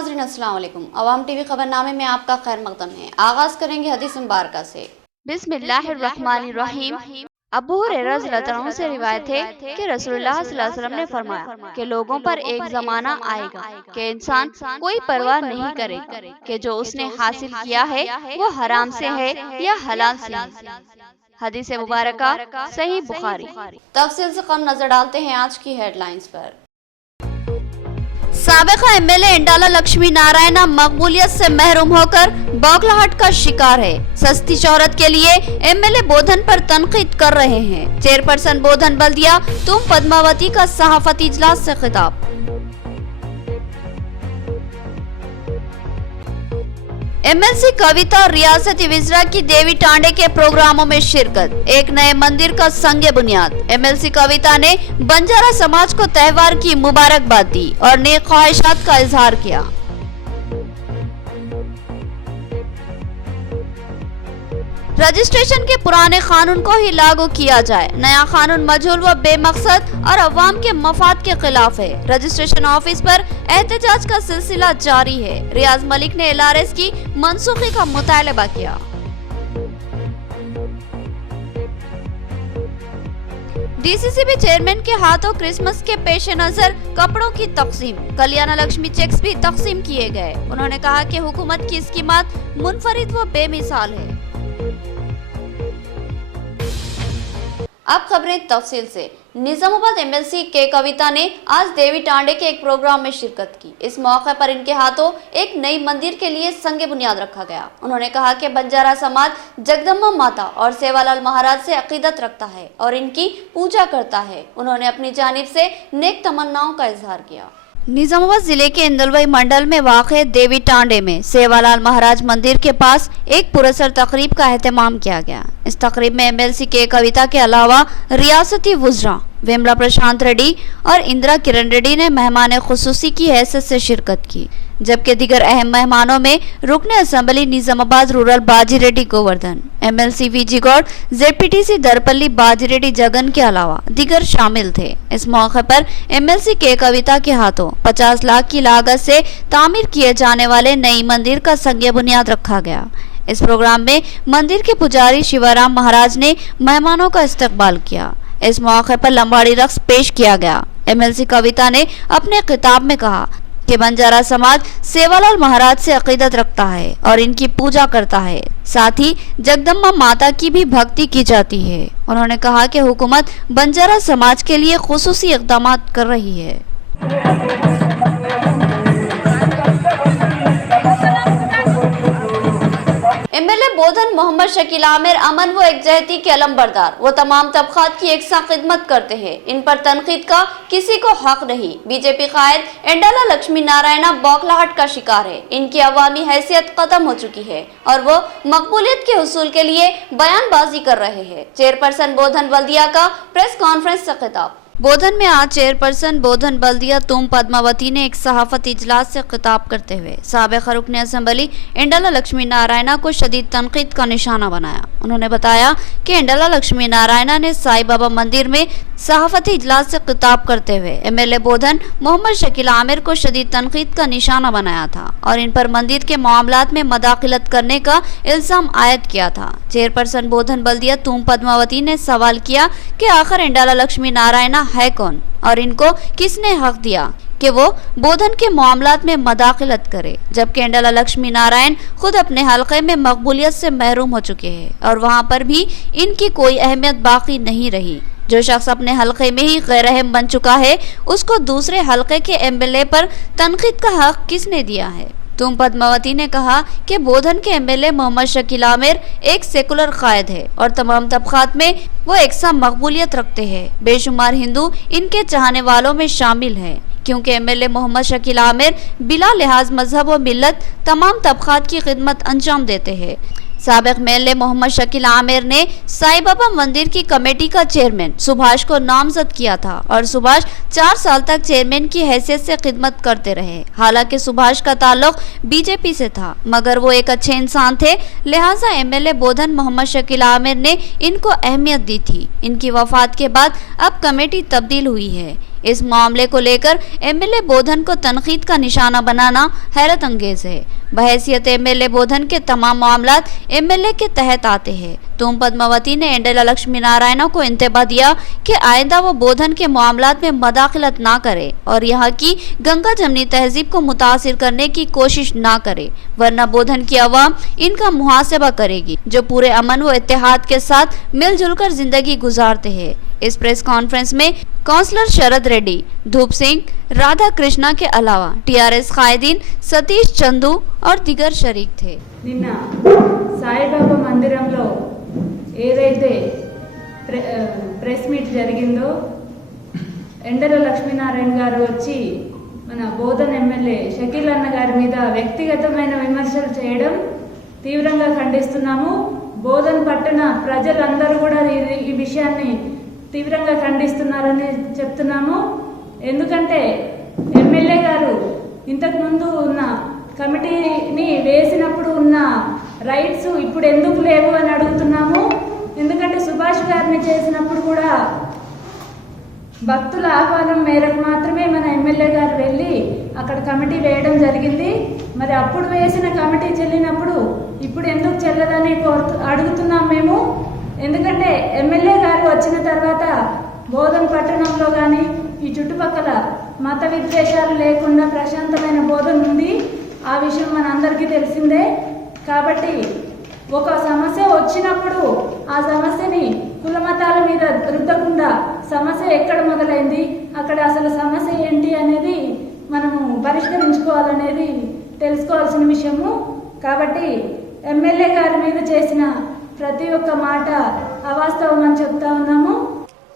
नाज़रीन अस्सलाम वालेकुम। अवाम टीवी खबरनामे में आपका खैर मकदम है। आगाज करेंगे हदीस मुबारका से। बिस्मिल्लाहिर्रहमानिर्रहीम। अबू हुरैरा रज़ियल्लाहु अन्हु से रिवायत है कि रसूलुल्लाह सल्लल्लाहु अलैहि वसल्लम ने फरमाया कि लोगों पर एक ज़माना आएगा कि इंसान कोई परवाह नहीं करेगा कि जो उसने हासिल किया है वो हराम से है या हलाल से है। हदीस मुबारका सही बुखारी। तफसील से कम नजर डालते हैं आज की हेडलाइंस पर। साबिका एमएलए इंडाला लक्ष्मी नारायणा मकबूलियत से महरूम होकर बौखलाहट का शिकार है। सस्ती शोहरत के लिए एमएलए बोधन पर तनकीद कर रहे हैं। चेयरपर्सन बोधन बल्दिया तुम पद्मावती का सहाफती इजलास से खिताब। एमएलसी कविता और रियासती विज़रा की देवी टांडे के प्रोग्रामों में शिरकत। एक नए मंदिर का संगे बुनियाद। एमएलसी कविता ने बंजारा समाज को त्योहार की मुबारकबाद दी और नेक ख्वाहिशात का इजहार किया। रजिस्ट्रेशन के पुराने कानून को ही लागू किया जाए। नया कानून मजहूल व बेमकसद और अवाम के मफाद के खिलाफ है। रजिस्ट्रेशन ऑफिस पर एहतजाज का सिलसिला जारी है। रियाज मलिक ने LRS की मनसूखी का मुतालबा किया। DCCB चेयरमैन के हाथों क्रिसमस के पेश नजर कपड़ों की तकसीम। कल्याण लक्ष्मी चेक्स भी तकसीम किए गए। उन्होंने कहा कि हुकूमत की स्कीमात मुनफरिद व बेमिसाल है। अब खबरें तफसील से। निजामाबाद एमएलसी के कविता ने आज देवी टांडे के एक प्रोग्राम में शिरकत की। इस मौके पर इनके हाथों एक नई मंदिर के लिए संगे बुनियाद रखा गया। उन्होंने कहा कि बंजारा समाज जगदम्बा माता और सेवालाल महाराज से अकीदत रखता है और इनकी पूजा करता है। उन्होंने अपनी जानिब से नेक तमन्नाओं का इजहार किया। निजामाबाद जिले के इंदलवई मंडल में वाक़े देवी टांडे में सेवालाल महाराज मंदिर के पास एक पुरस्कार तकरीब का एहतमाम किया गया। इस तकरीब में एमएलसी के कविता के अलावा रियासती वुज़रा वेमला प्रशांत रेड्डी और इंदिरा किरण रेड्डी ने मेहमान खुसूसी की हैसियत से शिरकत की, जबकि दीगर अहम मेहमानों में रुकने assembly Nizamabad rural Baji Reddy Govardhan, MLC VG Goud, ZPTC Darpalli Baji Reddy Jagan के अलावा दीगर शामिल थे। इस मौके पर एमएलसी के कविता के हाथों 50 लाख की लागत से तामीर किए जाने वाले नई मंदिर का संगे बुनियाद रखा गया। इस प्रोग्राम में मंदिर के पुजारी शिवाराम महाराज ने मेहमानों का इस्तकबाल किया। इस मौके पर लंबाड़ी रक्स पेश किया गया। एमएलसी कविता ने अपने खिताब में कहा कि बंजारा समाज सेवालाल महाराज से अकीदत रखता है और इनकी पूजा करता है। साथ ही जगदम्बा माता की भी भक्ति की जाती है। उन्होंने कहा कि हुकूमत बंजारा समाज के लिए खुसूसी इक़दाम कर रही है। एमएलए बोधन मोहम्मद शकील आमिर अमन व एकजहती के अलमबरदार वो तमाम तबकात की एकसा खिदमत करते हैं। इन पर तनकीद का किसी को हक नहीं। बीजेपी कायद इंडाला लक्ष्मी नारायणा बौखलाहट का शिकार है। इनकी अवामी हैसियत खत्म हो चुकी है और वो मकबूलियत के हुसूल के लिए बयानबाजी कर रहे हैं। चेयरपर्सन बोधन बल्दिया का प्रेस कॉन्फ्रेंस से खिताब। बोधन में आज चेयरपर्सन बोधन बल्दिया तुम पद्मावती ने एक सहाफती इजलास से खिताब करते हुए साबिक़ रुकन असम्बली इंडाला लक्ष्मी नारायणा को शदीद तनकीद का निशाना बनाया। उन्होंने बताया कि इंडाला लक्ष्मी नारायणा ने साई बाबा मंदिर में सहाफती इजलास से खिताब करते हुए एमएलए बोधन मोहम्मद शकील आमिर को शदीद तनकीद का निशाना बनाया था और इन पर मंदिर के मामलात में मदाखिलत करने का इल्जाम आयद किया था। चेयरपर्सन बोधन बल्दिया तुम पद्मावती ने सवाल किया कि आखिर इंडाला लक्ष्मी नारायणा है कौन और इनको किसने हक दिया कि वो बोधन के मामलात में मदाखिलत करे, जबकि इंडाला लक्ष्मी नारायण खुद अपने हलके में मकबूलियत से महरूम हो चुके हैं और वहाँ पर भी इनकी कोई अहमियत बाकी नहीं रही। जो शख्स अपने हलके में ही गैरहम बन चुका है उसको दूसरे हलके के एमएलए पर तनकीद का हक किसने दिया है। तुम पद्मावती ने कहा कि बोधन के एमएलए मोहम्मद शकील आमिर एक सेकुलर कायद है और तमाम तबकात में वो एकसा मकबूलियत रखते हैं। बेशुमार हिंदू इनके चाहने वालों में शामिल हैं, क्योंकि एमएलए मोहम्मद शकील आमिर बिला लिहाज मजहब व मिल्लत तमाम तबकात की खिदमत अंजाम देते हैं। साबिक एमएलए मोहम्मद शकील आमिर ने साई बाबा मंदिर की कमेटी का चेयरमैन सुभाष को नामजद किया था और सुभाष 4 साल तक चेयरमैन की हैसियत से खिदमत करते रहे। हालांकि सुभाष का ताल्लुक बीजेपी से था, मगर वो एक अच्छे इंसान थे, लिहाजा एमएलए बोधन मोहम्मद शकील आमिर ने इनको अहमियत दी थी। इनकी वफात के बाद अब कमेटी तब्दील हुई है। इस मामले को लेकर एमएलए बोधन को तनकीद का निशाना बनाना हैरत अंगेज है। बहैसियत एमएलए बोधन के तमाम मामलात एमएलए के तहत आते हैं। तुम पद्मावती ने एंडेला लक्ष्मी नारायण को इंतबा दिया कि आइंदा वो बोधन के मामलात में मदाखलत ना करे और यहाँ की गंगा जमनी तहजीब को मुतासिर करने की कोशिश ना करे, वरना बोधन की आवाम इनका मुहासबा करेगी, जो पूरे अमन व इत्तेहाद के साथ मिलजुल कर जिंदगी गुजारते हैं। इस प्रेस कॉन्फ्रेंस में काउंसलर शरद रेड्डी, धूप सिंह, राधा कृष्णा के अलावा टीआरएस कायदीन सतीश चंदू और दिगर शरीक थे। నిన్న సాయిబాబా మందిరంలో ఏదైతే ప్రెస్ మీట్ జరిగిందో ఎండల లక్ష్మీనారాయణ గారు వచ్చి మన బోధన్ ఎమ్మెల్యే షకీల్ అన్న గారి మీద వ్యక్తిగతమైన విమర్శలు చేయడం తీవ్రంగా ఖండిస్తున్నాము। బోధన్ పట్టణ ప్రజలందరూ కూడా ఈ విషయాన్ని తీవ్రంగా ఖండిస్తున్నారని చెప్తున్నాము। ఎందుకంటే ఎమ్మెల్యే గారు ఇంతకు ముందు ఉన్న కమిటీని వేసినప్పుడు ఉన్న రైట్స్ ఇప్పుడు ఎందుకు లేవు అని అడుగుతున్నాము। ఎందుకంటే సుభాష్ గారిని చేసినప్పుడు కూడా భక్తుల ఆహ్వానం మేరకు మాత్రమే మన ఎమ్మెల్యే గారు వెళ్ళి అక్కడ కమిటీ వేయడం జరిగింది। మరి అప్పుడు వేసిన కమిటీ చెల్లినప్పుడు ఇప్పుడు ఎందుకు చెల్లదని అడుగుతున్నాం మేము। ఎందుకంటే ఎమ్మెల్యే గారు వచ్చిన తర్వాత బోధన్ పట్టణంలో కానీ ఈ చుట్టుపక్కల మత విద్వేషాలు లేకుండా ప్రశాంతమైన బోధన ఉంది। ఆ విషయం మనందరికీ తెలిసిందే। కాబట్టి ఒక సమస్య వచ్చినప్పుడు ఆ సమస్యని కులమతాల మీద రుద్దకుండా సమస్య ఎక్కడ మొదలైంది, అక్కడ అసలు సమస్య ఏంటి అనేది మనము పరిష్కరించుకోవాలనేది తెలుసుకోవాల్సిన విషయము। కాబట్టి ఎమ్మెల్యే గారి మీద చేసిన ప్రతి ఒక్క మాట అవాస్తవం అని చెప్తా ఉన్నాము।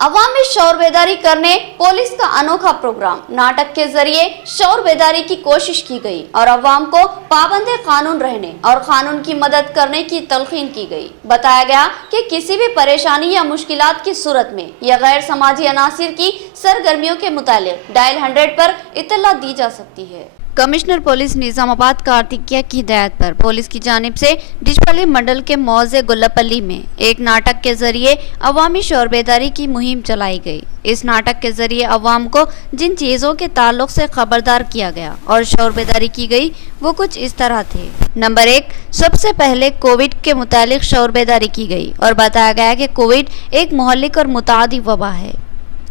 अवाम में शौर बेदारी करने पुलिस का अनोखा प्रोग्राम नाटक के जरिए शौर बेदारी की कोशिश की गई और अवाम को पाबंदे कानून रहने और कानून की मदद करने की तलकीन की गई। बताया गया कि किसी भी परेशानी या मुश्किलात की सूरत में या गैर समाजी अनासिर की सरगर्मियों के मुतालिक डायल 100 पर इत्तला दी जा सकती है। कमिश्नर पुलिस निजामाबाद कार्तिकिया की हिदायत पर पुलिस की जानिब से डिचपल्ली मंडल के मौजे गुल्लापल्ली में एक नाटक के जरिए अवामी शौर बेदारी की मुहिम चलाई गई। इस नाटक के जरिए अवाम को जिन चीज़ों के ताल्लुक से खबरदार किया गया और शौर बेदारी की गई वो कुछ इस तरह थे। नंबर 1, सबसे पहले कोविड के मुतालिक शौर बेदारी की गई और बताया गया कि कोविड एक मुहल्लिक और मुतादी वबा है,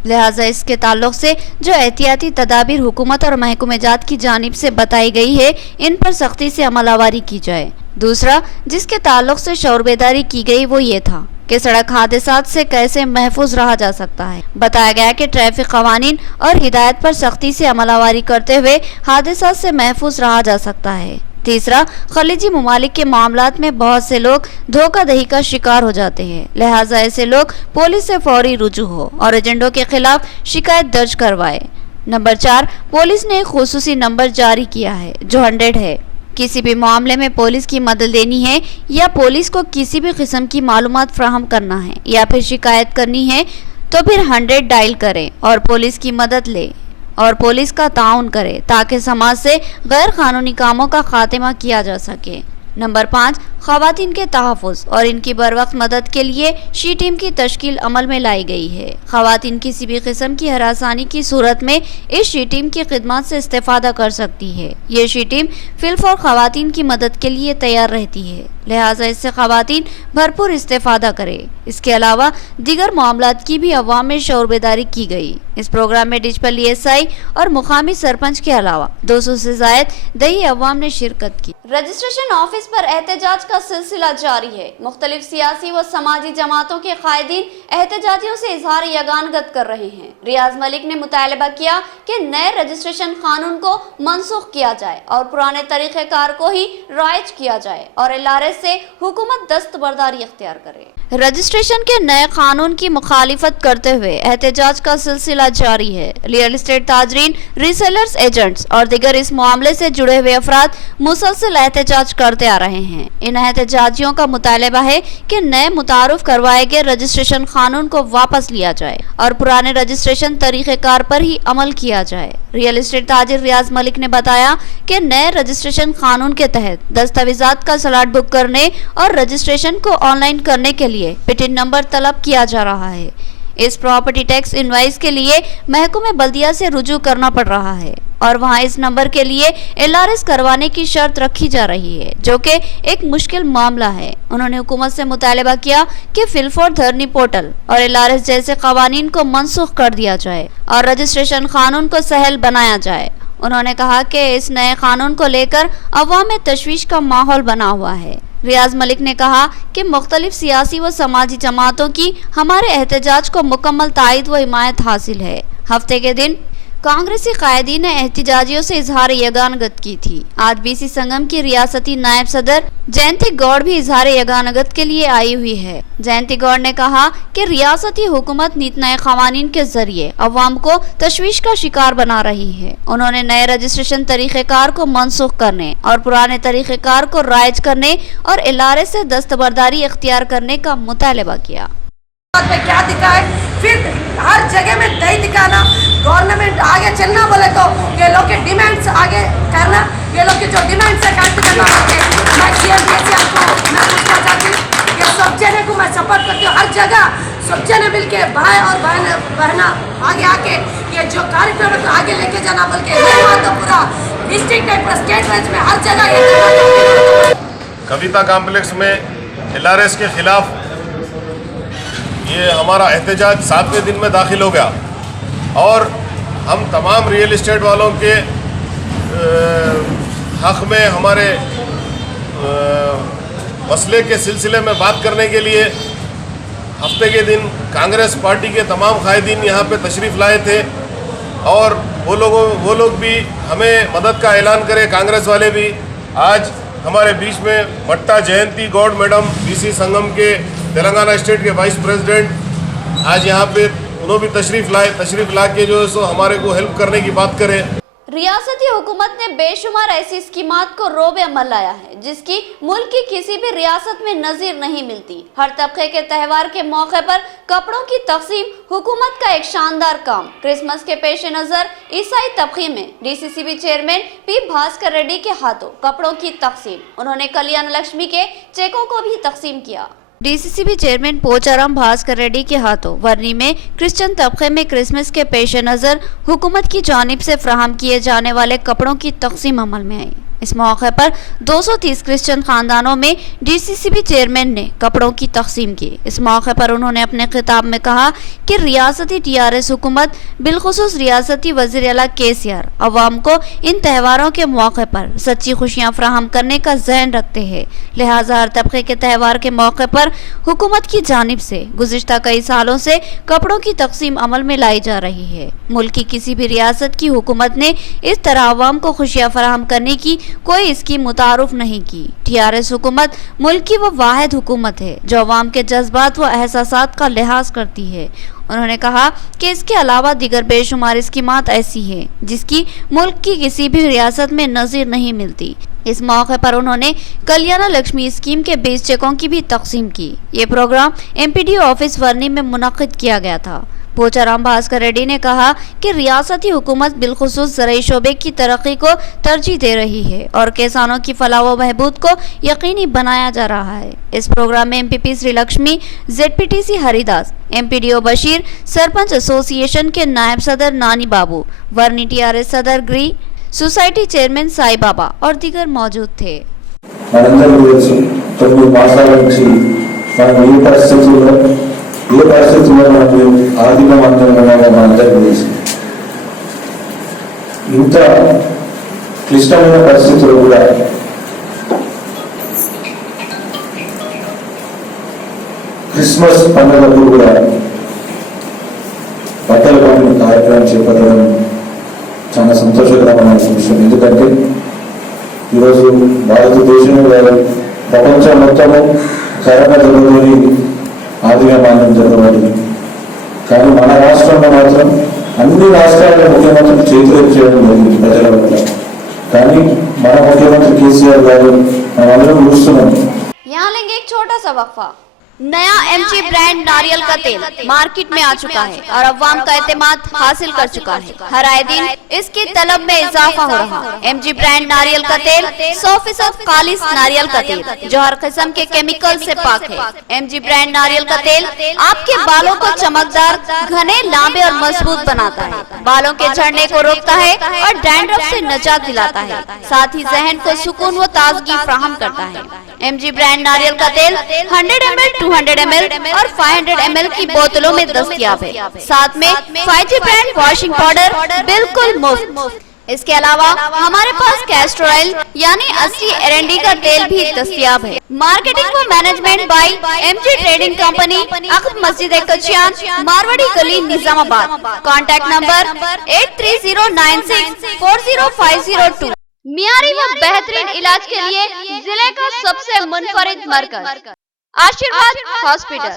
लिहाजा इसके ताल्लुक से जो एहतियाती तदाबीर हुकूमत और महकूमे जात की जानिब से बताई गई है इन पर सख्ती से अमलावारी की जाए। दूसरा जिसके ताल्लुक से शौर बेदारी की गई वो ये था कि सड़क हादसात से कैसे महफूज रहा जा सकता है। बताया गया कि ट्रैफिक कवानीन और हिदायत पर सख्ती से अमलावारी करते हुए हादसात से महफूज रहा जा सकता है। तीसरा खलीजी ममालिक के मामलात में बहुत से लोग धोखाधड़ी का शिकार हो जाते हैं, लिहाजा ऐसे लोग पुलिस से फौरी रुजू हो और एजेंटों के खिलाफ शिकायत दर्ज करवाए। नंबर 4, पुलिस ने एक खुसूसी नंबर जारी किया है जो 100 है। किसी भी मामले में पुलिस की मदद लेनी है या पुलिस को किसी भी किस्म की मालूमात फराहम करना है या फिर शिकायत करनी है तो फिर 100 डायल करें और पुलिस की मदद लें और पुलिस का ताउन करे ताकि समाज से गैर कानूनी कामों का खात्मा किया जा सके। नंबर 5, ख़वातीन के तहफ़्फ़ुज़ और इनकी बरवक्त मदद के लिए शी टीम की तश्कील अमल में लाई गई है। ख़वातीन किसी भी किस्म की हरासानी की सूरत में इस शी टीम की खिदमत से इस्तेफ़ादा कर सकती है। ये शी टीम फिलफौर ख़वातीन की मदद के लिए तैयार रहती है, लिहाजा इससे ख़वातीन भरपूर इस्तेफ़ादा करें। इसके अलावा दीगर मामलात की भी अवाम में शौर बेदारी की गई। इस प्रोग्राम में डिचपल्ली एसआई और मुकामी सरपंच के अलावा 200 से ज़ायद दही अवाम ने शिरकत की। रजिस्ट्रेशन ऑफिस पर एहतजाज का सिलसिला जारी है। मुख्तलिफ सियासी व समाजी जमातों के कायदीन एहतजाजियों से इजहार यगानगत कर रहे हैं। रियाज मलिक ने मुतालबा किया कि नए रजिस्ट्रेशन कानून को मनसूख किया जाए और पुराने तरीक़ेकार को ही राइज किया जाए और एलआरएस से हुकूमत दस्तबरदारी इख्तियार करे। रजिस्ट्रेशन के नए कानून की मुखालिफत करते हुए एहतजाज का सिलसिला जारी है। रियल एस्टेट ताजरीन, रीसेलर्स, एजेंट्स और दिगर इस मामले से जुड़े हुए अफराद मुसलसल एहतजाज करते आ रहे हैं। इन एहतजाजियों का मुतालबा है कि नए मुतारुफ करवाए गए रजिस्ट्रेशन कानून को वापस लिया जाए और पुराने रजिस्ट्रेशन तरीक़ेकार पर ही अमल किया जाए। रियल एस्टेट ताजिर रियाज मलिक ने बताया कि नए रजिस्ट्रेशन कानून के तहत दस्तावेजात का स्लॉट बुक करने और रजिस्ट्रेशन को ऑनलाइन करने के लिए पिटिन नंबर तलब किया जा रहा है। इस प्रॉपर्टी टैक्स इनवाइस के लिए महकमे बल्दिया से रुजू करना पड़ रहा है और वहां इस नंबर के लिए LRS करवाने की शर्त रखी जा रही है, जो कि एक मुश्किल मामला है। उन्होंने हुकूमत से मुतालबा किया कि फिलफोर धरनी पोर्टल और LRS जैसे कवानीन को मनसूख कर दिया जाए और रजिस्ट्रेशन कानून को सहल बनाया जाए। उन्होंने कहा कि इस नए कानून को लेकर अवाम में तशवीश का माहौल बना हुआ है। रियाज मलिक ने कहा कि मुख्तलिफ सियासी व समाजी जमातों की हमारे एहतजाज को मुकम्मल तायद व हिमायत हासिल है। हफ्ते के दिन कांग्रेसी कायदीन ने एहतजाजियों से इजहार यगानगत की थी। आज BC संगम की रियासती नायब सदर जयंती गौड़ भी इजहार यगानगत के लिए आई हुई है। जयंती गौड़ ने कहा कि रियासती हुकूमत नीत नए कवानीन के जरिए अवाम को तशवीश का शिकार बना रही है। उन्होंने नए रजिस्ट्रेशन तरीक़ेकार को मनसूख करने और पुराने तरीक़ेकार को राइज करने और LRS से दस्तबरदारी इख्तियार करने का मुतालबा किया। में क्या दिखा है, फिर हर जगह में दही दिखाना, गवर्नमेंट आगे चलना बोले तो ये लोग के डिमांड्स आगे करना, ये लोग के जो डिमांड्स है काट करना। मैं CM KCR को मैं पूछना चाहती हूँ कि सब जने को मैं सपोर्ट करती हूँ। हर जगह सब जने मिल के भाई और बहना आगे आके ये जो कार्यक्रम को आगे लेके जाना बोल के तो पूरा डिस्ट्रिक्ट एंड स्टेट वाइज में हर जगह ये कविता कॉम्प्लेक्स में LRS के खिलाफ ये हमारा एहतजाज 7वें दिन में दाखिल हो गया और हम तमाम रियल इस्टेट वालों के हक़ में हमारे मसले के सिलसिले में बात करने के लिए हफ्ते के दिन कांग्रेस पार्टी के तमाम कायदीन यहाँ पे तशरीफ़ लाए थे और वो लोग भी हमें मदद का ऐलान करे। कांग्रेस वाले भी आज हमारे बीच में मट्टा जयंती गौड़ मैडम BC संगम के तेलंगाना स्टेट के वाइस प्रेसिडेंट आज यहाँ पे उन्होंने भी तशरीफ़ ला के जो है सो हमारे को हेल्प करने की बात करें। रियासती हुकूमत ने बेशुमार ऐसी स्कीमात को रोब अमल लाया है जिसकी मुल्क की किसी भी रियासत में नजीर नहीं मिलती। हर तबके के त्यौहार के मौके पर कपड़ों की तकसीम हुकूमत का एक शानदार काम। क्रिसमस के पेश नज़र ईसाई तबके में DCCB chairman P Bhaskar Reddy के हाथों कपड़ों की तकसीम। उन्होंने कल्याण लक्ष्मी के चेकों को भी तकसीम किया। DCCB चेयरमैन पोचाराम भास्कर रेड्डी के हाथों वर्नी में क्रिश्चियन तबके में क्रिसमस के पेश नज़र हुकूमत की जानिब से फ्राहम किए जाने वाले कपड़ों की तकसीम अमल में आई। इस मौके पर 230 क्रिश्चियन खानदानों में DCCB चेयरमैन ने कपड़ों की तकसीम की। इस मौके पर उन्होंने अपने खिताब में कहा कि रियासती TRS हुकूमत बिलखुसूस रियासती वज़ीर आला KCR अवाम को इन त्यौहारों के मौके पर सच्ची खुशियाँ फराहम करने का ज़हन रखते हैं। लिहाजा हर तबके के त्यौहार के मौके पर हुकूमत की जानिब से गुज़िश्ता कई सालों से कपड़ों की तकसीम अमल में लाई जा रही है। मुल्क की किसी भी रियासत की हुकूमत ने इस तरह अवाम को खुशियाँ फराहम करने की कोई स्कीम मुतारुफ नहीं की। TRS हुकूमत मुल्क की वो वाहिद हुकूमत है जो अवाम के जज्बात व एहसासात का लिहाज करती है। उन्होंने कहा कि इसके अलावा दीगर बेशुमार स्कीमात ऐसी हैं जिसकी मुल्क की किसी भी रियासत में नज़ीर नहीं मिलती। इस मौके पर उन्होंने कल्याण लक्ष्मी स्कीम के 20 चेकों की भी तकसीम की। ये प्रोग्राम MPDO ऑफिस वर्नी में मुनक्किद किया गया था। पोचाराम भास्कर रेड्डी ने कहा कि रियासती हुकूमत बिलखुसूस ज़राई शोबे की तरक्की को तरजीह दे रही है और किसानों की फलाह व बहबूद को यकीनी बनाया जा रहा है। इस प्रोग्राम में MPP Shri Lakshmi, ZPTC Haridas, MPDO Bashir, sarpanch association के नायब सदर नानी बाबू, वर्नी TRS सदर ग्री, सोसाइटी चेयरमैन साई बाबा और दीगर मौजूद थे। ఏ పరిస్థితుల్లో మనకు ఆర్థిక మంత్రంగా మనందరికీ తెలుసు. ఇంత క్లిష్టమైన పరిస్థితుల్లో కూడా క్రిస్మస్ పండుగప్పుడు కూడా బట్టల పంపిణీ కార్యక్రమం చేపట్టడం చాలా సంతోషకరమైన విషయం. ఎందుకంటే ఈరోజు భారతదేశంలో కాదు ప్రపంచం మొత్తము కరోనా జరుగుతుంది, ఆర్థిక మాంద్యం జరగబడింది. కానీ మన రాష్ట్రంలో మాత్రం అన్ని రాష్ట్రాల ముఖ్యమంత్రులు చేతులు చేయడం జరిగింది ప్రజల వల్ల. కానీ మన ముఖ్యమంత్రి KCR గారు మనమందరం చూస్తున్నాం. यहाँ लेंगे एक छोटा सा वक्फा। नया MG ब्रांड नारियल का तेल मार्केट में आ चुका है और अवाम का एतमाद हासिल कर चुका है। हर आए दिन इसकी तलब में इजाफा हो रहा है। MG ब्रांड नारियल का तेल 100% खालिस नारियल का तेल जो हर किस्म के केमिकल से पाक है। MG ब्रांड नारियल का तेल आपके बालों को चमकदार, घने, लांबे और मजबूत बनाता है, बालों के झड़ने को रोकता है और डैंड्रफ से निजात दिलाता है, साथ ही जहन को सुकून व ताजगी फराहम करता है। MG ब्रांड नारियल का तेल 100 ml, 200 ml और 500 ml की बोतलों में दस्तयाब है। साथ में 5G ब्रांड वॉशिंग पाउडर बिल्कुल मुफ्त। इसके अलावा हमारे पास कैस्टर ऑयल यानी असली R&D का तेल भी दस्तयाब है। मार्केटिंग व management by MG trading company, अकब मस्जिद कचियान, मारवाड़ी गली, निजामाबाद। Contact number 8309640502। मियारी व बेहतरीन इलाज के लिए जिले का सबसे मुनफरिद मरकज आशीर्वाद हॉस्पिटल।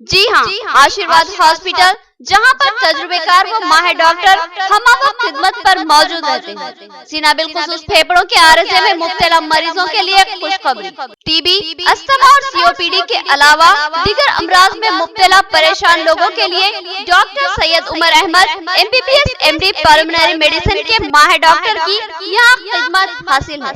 जी हाँ, आशीर्वाद हॉस्पिटल जहाँ पर तजुर्बेकार व माहिर डॉक्टर हमवक्त खिदमत पर मौजूद रहते हैं। सीना बिलखुसूस फेफड़ों के आरजे में मुब्तला मरीजों के लिए खुशखबरी, टीबी, अस्थमा और COPD के अलावा दीगर अमराज में मुब्तला परेशान लोगों के लिए doctor Syed Umar Ahmed MBBS MD pulmonary medicine के माहिर डॉक्टर की यहाँ खिदमत हासिल है।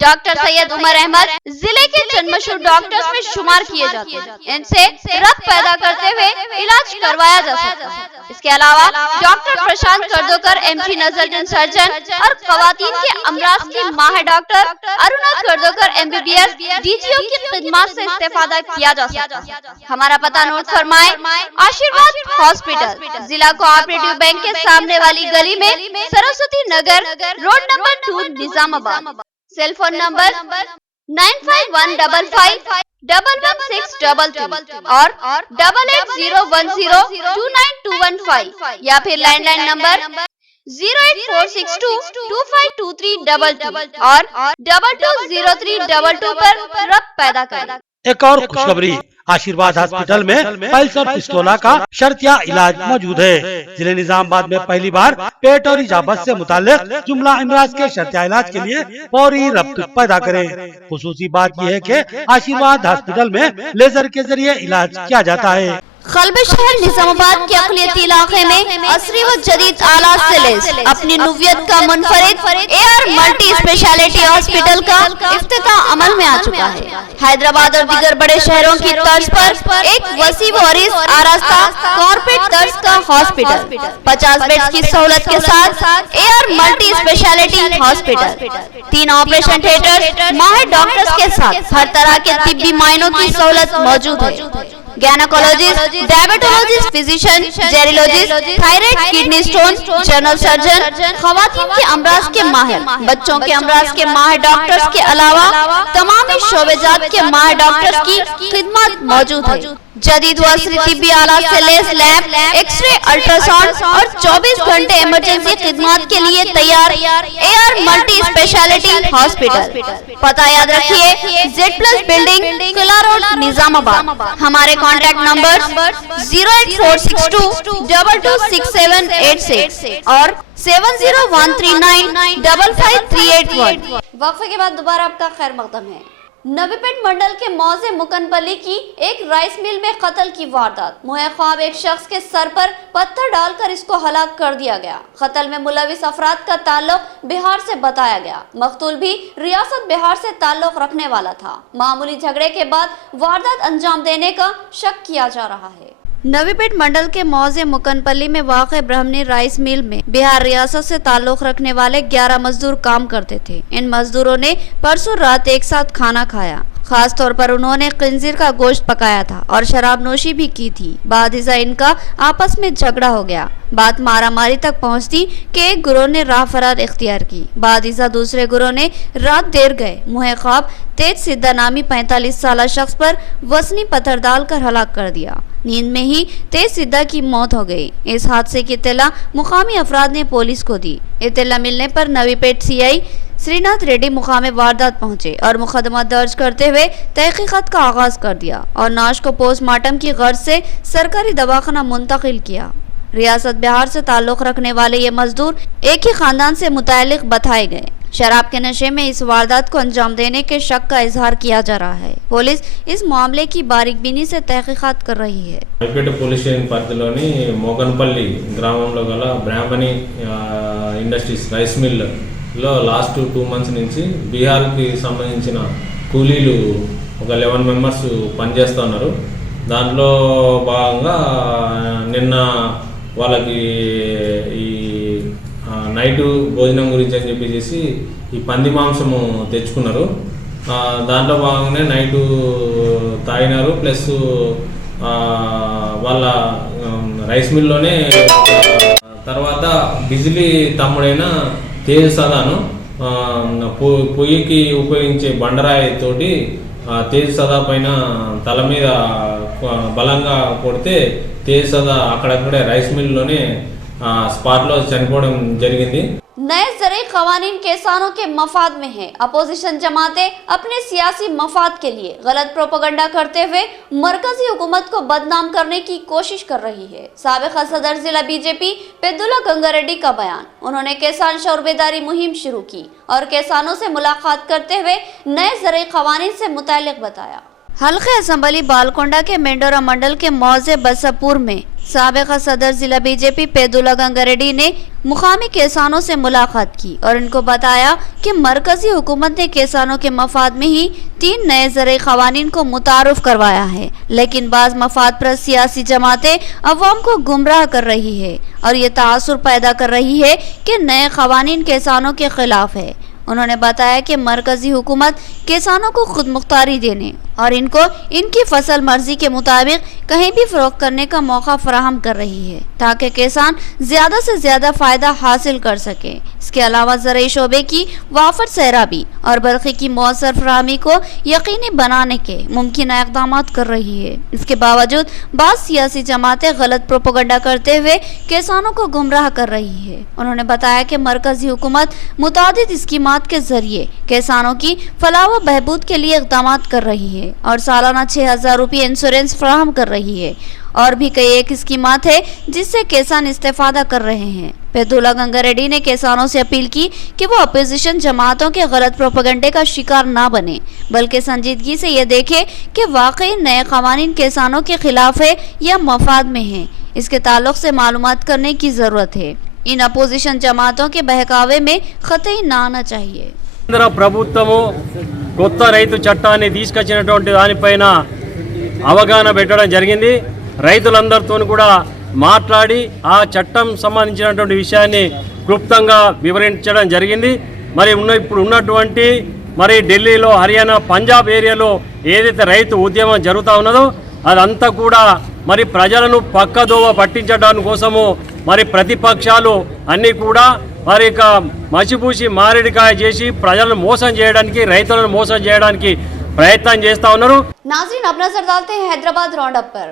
डॉक्टर सैयद उमर अहमद जिले के चंद डॉक्टर्स में शुमार किए जाते हैं। इनसे रक्त पैदा करते हुए इलाज करवाया जा सकता है। इसके अलावा डॉक्टर प्रशांत कर्दोकर MG नजर सर्जन और खवातीन के अमराज की माहिर डॉक्टर अरुणा कर्दोकर MBBS DGO की खिदमत से इस्तेफादा किया जा सकता है। हमारा पता नोट फरमाए, आशीर्वाद हॉस्पिटल, जिला कोऑपरेटिव बैंक के सामने वाली गली में, Saraswati Nagar road number 2, Nizamabad. Cell phone number 9515511622 और 8801029215 या फिर लैंडलाइन नंबर 08462252322 और 220322 पर रक्त पैदा करें। एक और खुशखबरी, आशीर्वाद हॉस्पिटल में पल्स और पिस्टोला का शर्तिया इलाज मौजूद है। जिले निजामाबाद में पहली बार पेट और इजाबत से मुताल्लिक जुमला अमराज के शर्तिया इलाज के लिए फौरी रब्त पैदा करें। खुसूसी बात यह है कि आशीर्वाद हॉस्पिटल में लेजर के जरिए इलाज किया जाता है। खल्ब शहर निजामाबाद के अक़लियती इलाके में असरी व जदीद आलात से लैस अपनी नुवियत का मुनफरिद AR मल्टी स्पेशलिटी हॉस्पिटल का इफ्तिताह अमल में आ चुका है। हैदराबाद और दीगर बड़े शहरों की तर्ज पर एक वसी व अरीज आरास्ता कॉर्पोरेट तर्ज का हॉस्पिटल, 50 बेड्स की सहूलत के साथ AR multi speciality hospital, 3 operation theatre, माहिर डॉक्टर्स के साथ हर तरह के तिब्बी मायनों की सहूलत मौजूद है। Gynaecologist, diabetologist, physician, geriologist, thyroid, kidney stone, general surgeon, खवातीन के अमराज के माहिर, बच्चों के अमराज के माहिर डॉक्टर्स के अलावा तमाम शोबेजात के माहिर डॉक्टर्स की खिदमत मौजूद है। जदीद व असरी तिब्बी आलात से लैस लैब, एक्सरे, अल्ट्रासाउंड और 24 घंटे इमरजेंसी खिदमत के लिए तैयार AR मल्टी स्पेशलिटी हॉस्पिटल। पता याद रखिए, Z+ बिल्डिंग, किला रोड, निजामाबाद। हमारे कॉन्टैक्ट नंबर 08462226786 और 7013955381। वक्फे के बाद दोबारा आपका खैर मकदम है। नवीपेट मंडल के मौजे मुकनपल्ली की एक राइस मिल में कत्ल की वारदात। मुहे ख्वाब एक शख्स के सर पर पत्थर डालकर इसको हलाक कर दिया गया। कत्ल में मुलविस अफराद का ताल्लुक बिहार से बताया गया। मकतूल भी रियासत बिहार से ताल्लुक रखने वाला था। मामूली झगड़े के बाद वारदात अंजाम देने का शक किया जा रहा है। नवीपेट मंडल के मौजे मुकनपल्ली में वाक़ ब्राह्मणी राइस मिल में बिहार रियासत से ताल्लुक रखने वाले 11 मजदूर काम करते थे। इन मजदूरों ने परसों रात एक साथ खाना खाया। खास तौर पर उन्होंने खंजीर का गोश्त पकाया था और शराब नोशी भी की थी। बादिजा इनका आपस में झगड़ा हो गया। बात मारामारी तक पहुंचती कि एक गुरोह ने राह फरार इख्तियार की। बादिजा दूसरे गुरोह ने रात देर गए मुहे ख्वाब तेज सिद्धा नामी 45 साला शख्स पर वसनी पत्थर डालकर हलाक कर दिया। नींद में ही तेज सिद्धा की मौत हो गई। इस हादसे की इत्तला मुकामी अफराद ने पुलिस को दी। इत्तला मिलने पर नवीपेट CI श्रीनाथ रेड्डी मुकाम वारदात पहुंचे और मुकदमा दर्ज करते हुए तहकीकात का आगाज कर दिया और नाश को पोस्टमार्टम की गर्ज से सरकारी दवाखाना मुंतकिल किया। रियासत बिहार से ताल्लुक रखने वाले ये मजदूर एक ही खानदान से मुताल्लिक बताए गए। शराब के नशे में इस वारदात को अंजाम देने के शक का इजहार किया जा रहा है। पुलिस इस मामले की बारीकबीनी से तहकीकात कर रही है। రైపేట పోలీస్ స్టేషన్ పరిధిలోని మోగన్పల్లి గ్రామంలో గల బ్రాహ్మణి ఇండస్ట్రీస్ రైస్ మిల్లో లాస్ట్ 2 months నుంచి బీహార్కి సంబంధించిన కూలీలు ఒక 11 members పనిచేస్తున్నారు. దాంట్లో భాగంగా నిన్న వాళ్ళకి ఈ నైట్ భోజనం గురించి అని చెప్పేసి ఈ పంది మాంసము తెచ్చుకున్నారు. దాంట్లో భాగంగానే నైటు తాగినారు. ప్లస్ వాళ్ళ రైస్ మిల్లోనే తర్వాత బిజిలీ తమ్ముడైన తేజ్ సదాను పొయ్యికి ఉపయోగించే బండరాయి తోటి తేజ్ సదా పైన తల మీద బలంగా కొడితే తేజ్ సదా అక్కడక్కడే రైస్ మిల్లోనే స్పాట్లో చనిపోవడం జరిగింది. नए ज़रूरी क़वानीन किसानों के मफाद में है। अपोजिशन जमातें अपने सियासी मफाद के लिए गलत प्रोपेगेंडा करते हुए मरकजी हुकूमत को बदनाम करने की कोशिश कर रही है। साबिक़ सदर जिला बीजेपी पेद्दुला गंगारेड्डी का बयान। उन्होंने किसान शौर बेदारी मुहिम शुरू की और किसानों से मुलाकात करते हुए नए ज़रूरी क़वानीन से मुताल्लिक़ बताया। हल्के असम्बली बालकोंडा के मेंडोरा मंडल के मौजे बसापुर में साबिक़ सदर जिला बीजेपी पेद्दुला गंगारेड्डी ने मुकामी किसानों से मुलाकात की और इनको बताया कि मरकजी हुकूमत ने किसानों के मफाद में ही 3 नए ज़रूरी क़वानीन को मुतारुफ करवाया है, लेकिन बाज़ मफाद पर सियासी जमातें अवाम को गुमराह कर रही है और ये तासुर पैदा कर रही है कि नए क़वानीन किसानों के खिलाफ है। उन्होंने बताया कि मरकजी हुकूमत किसानों को खुद मुख्तारी देने और इनको इनकी फसल मर्जी के मुताबिक कहीं भी फरोख्त करने का मौका फराहम कर रही है ताकि किसान ज़्यादा से ज़्यादा फ़ायदा हासिल कर सके। इसके अलावा ज़रूरी शोबे की वाफर सैराबी और बरक़ी की मौसर फराहमी को यकीनी बनाने के मुमकिन इक़दाम कर रही है। इसके बावजूद बाज़ सियासी जमातें गलत प्रोपेगेंडा करते हुए किसानों को गुमराह कर रही है। उन्होंने बताया कि मरकजी हुकूमत मुतादिद स्कीमात के ज़रिए किसानों की फलाह व बहबूद के लिए इक़दाम कर रही है और सालाना 6,000 रुपये इंश्योरेंस फराहम कर रही है और भी कई एक स्कीमात है जिससे किसान इस्तेफादा कर रहे हैं। पेद्दुला गंगारेड्डी ने किसानों से अपील की कि वो अपोजिशन जमातों के गलत प्रोपेगेंडे का शिकार ना बने, बल्कि संजीदगी से ये देखे कि वाकई नए क़वानीन किसानों के खिलाफ है या मफाद में है। इसके ताल्लुक से मालूमात करने की ज़रूरत है। इन अपोजिशन जमातों के बहकावे में ख़तई ना आना चाहिए। కేంద్ర ప్రభుత్వము కొత్త రైతు చట్టాన్ని తీసుకొచ్చినటువంటి దానిపైన అవగాహన పెట్టడం జరిగింది. రైతులందరితో కూడా మాట్లాడి ఆ చట్టం సంబంధించినటువంటి విషయాన్ని క్లుప్తంగా వివరించడం జరిగింది. మరి ఇప్పుడు ఉన్నటువంటి మరి ఢిల్లీలో, హర్యానా, పంజాబ్ ఏరియాలో ఏదైతే రైతు ఉద్యమం జరుగుతూ ఉన్నదో అదంతా కూడా మరి ప్రజలను పక్కదోవ పట్టించడం కోసము మరి ప్రతిపక్షాలు అన్నీ కూడా మరి ఇక మసిపూసి మారేడుకాయ చేసి ప్రజలను మోసం చేయడానికి, రైతులను మోసం చేయడానికి ప్రయత్నం చేస్తూ ఉన్నారు. नाज़रीन, अब नजर डालते हैं हैदराबाद राउंड अप पर।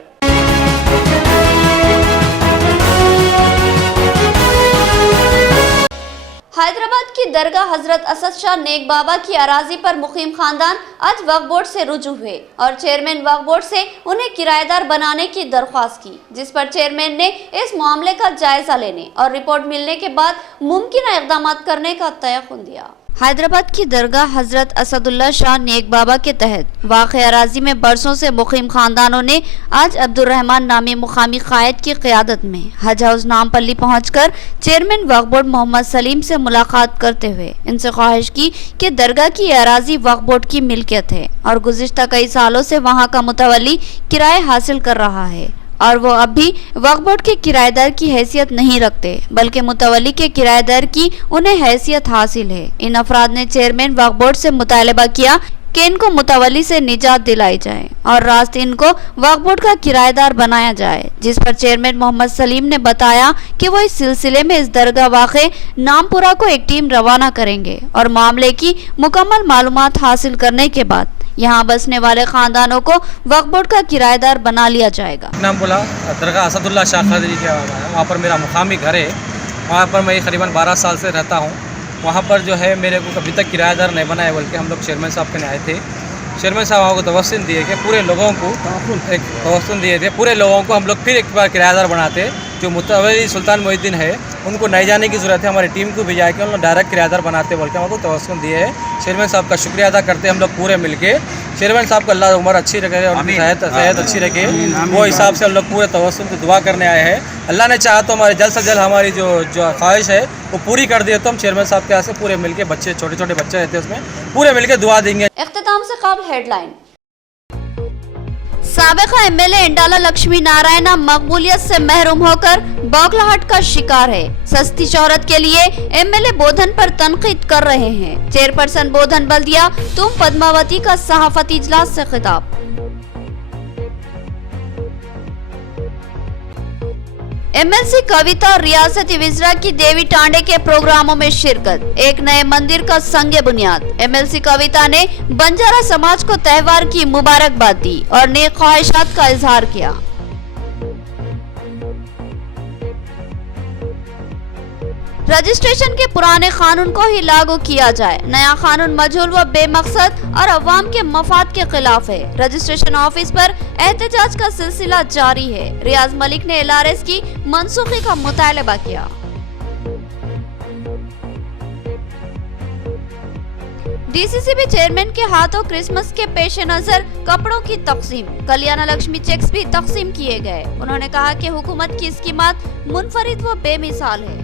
हैदराबाद की दरगाह हजरत असद शाह नेक बाबा की अराजी पर मुकीम खानदान आज वक्फ बोर्ड से रुजू हुए और चेयरमैन वक्फ बोर्ड से उन्हें किराएदार बनाने की दरख्वास्त की, जिस पर चेयरमैन ने इस मामले का जायजा लेने और रिपोर्ट मिलने के बाद मुमकिन इक़दाम करने का तयक़ुन दिया। हैदराबाद की दरगाह हजरत असदुल्ला शाह नेक बाबा के तहत वाक़ अराजी में बरसों से मुक़ीम खानदानों ने आज अब्दुर्रहमान नामी मुकामी क़ायद की क़यादत में हज हाउस नामपल्ली पहुँचकर चेयरमैन वक्फ बोर्ड मोहम्मद सलीम से मुलाकात करते हुए इनसे ख्वाहिश की कि दरगाह की अराजी वक्फ बोर्ड की मिल्कियत है और गुज़िश्ता कई सालों से वहाँ का मुतवल्ली किराए हासिल कर रहा है और वो अब भी वक्फ बोर्ड के किराएदार की हैसियत नहीं रखते, बल्कि मुतवल्ली के किराएदार की उन्हें हैसियत हासिल है। इन अफराद ने चेयरमैन वक्फ बोर्ड से मुतालबा किया कि इनको मुतवल्ली से निजात दिलाई जाए और रास्त इनको वक्फ बोर्ड का किराएदार बनाया जाए, जिस पर चेयरमैन मोहम्मद सलीम ने बताया कि वो इस सिलसिले में इस दरगाह वाक़े नामपुरा को एक टीम रवाना करेंगे और मामले की मुकम्मल मालूमात हासिल करने के बाद यहाँ बसने वाले खानदानों को वक्फ बोर्ड का किराएदार बना लिया जाएगा। नाम बोला दरगाह असदुल्ला शाह कादरी के वहाँ पर मेरा मुकामी घर है, वहाँ पर मैं करीबन 12 साल से रहता हूँ। वहाँ पर जो है मेरे को कभी तक किराएदार नहीं बनाया, बल्कि हम लोग चेयरमैन साहब के आए थे। चेयरमैन साहब वहाँ को तवस्सुन दिए कि पूरे लोगों को एक तवस्सुन दिए थे, पूरे लोगों को हम लोग फिर एक बार किराएदार बनाते। जो मुतवल्ली सुल्तान मोहिउद्दीन है उनको नहीं जाने की ज़रूरत है, हमारी टीम को भी जाके उन लोग डायरेक्ट किराएदार बनाते बोल के हमको तवस्सुन दिए है। चेयरमैन साहब का शुक्रिया अदा करते हैं हम लोग पूरे मिलके। चेयरमैन साहब को अल्लाह उम्र अच्छी रखे और उनकी सेहत अच्छी रखे, वो हिसाब से हम लोग पूरे तवस्सुन को दुआ करने आए हैं। अल्लाह ने चाहा तो हमारे जल्द से जल्द हमारी जो ख्वाहिश है वो पूरी कर दिए, तो हम चेयरमैन साहब के यहाँ से पूरे मिलके, बच्चे छोटे छोटे बच्चे रहते हैं उसमें, पूरे मिलके दुआ देंगे। इख्तिताम से कबल हेडलाइन। साबिका एमएलए इंडाला लक्ष्मी नारायणा मकबूलियत से महरूम होकर बौखलाहट का शिकार है। सस्ती शोहरत के लिए एमएलए बोधन पर तनकीद कर रहे हैं। चेयरपर्सन बोधन बल्दिया तुम पद्मावती का सहाफती इजलास से खिताब। एमएलसी कविता और रियासती विज़रा की देवी टांडे के प्रोग्रामों में शिरकत। एक नए मंदिर का संगे बुनियाद। एमएलसी कविता ने बंजारा समाज को त्योहार की मुबारकबाद दी और नेक ख्वाहिशात का इजहार किया। रजिस्ट्रेशन के पुराने कानून को ही लागू किया जाए। नया कानून मजहूल व बेमकसद और अवाम के मफाद के खिलाफ है। रजिस्ट्रेशन ऑफिस पर एहतजाज का सिलसिला जारी है। रियाज मलिक ने LRS की मनसूखी का मुतालबा किया। DCCB चेयरमैन के हाथों क्रिसमस के पेश नजर कपड़ों की तकसीम। कल्याण लक्ष्मी चेक्स भी तकसीम किए गए। उन्होंने कहा कि हुकूमत की स्कीमात मुनफरिद व बेमिसाल है।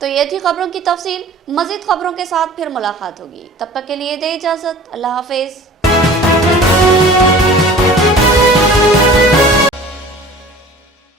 तो ये थी खबरों की तफसील। मजीद खबरों के साथ फिर मुलाकात होगी, तब तक के लिए दे इजाजत। अल्लाह हाफिज।